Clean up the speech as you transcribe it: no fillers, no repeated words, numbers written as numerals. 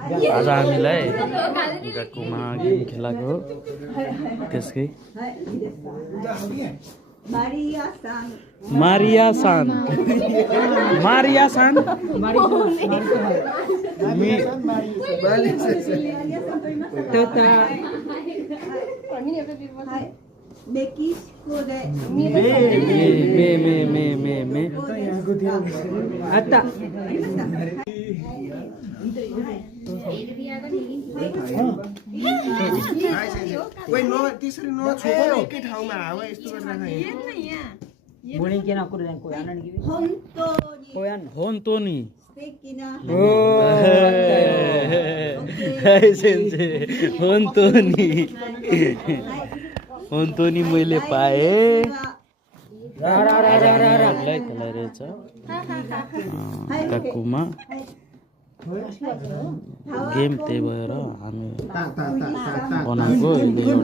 आज हामीलाई गकुमा गेम खेलाको त्यसकै मारिया सान Hontoni. Hontoni मैले पाएँ गकुमा गेम त्यही भएर हामी बनाएको एउटा भिडियो हो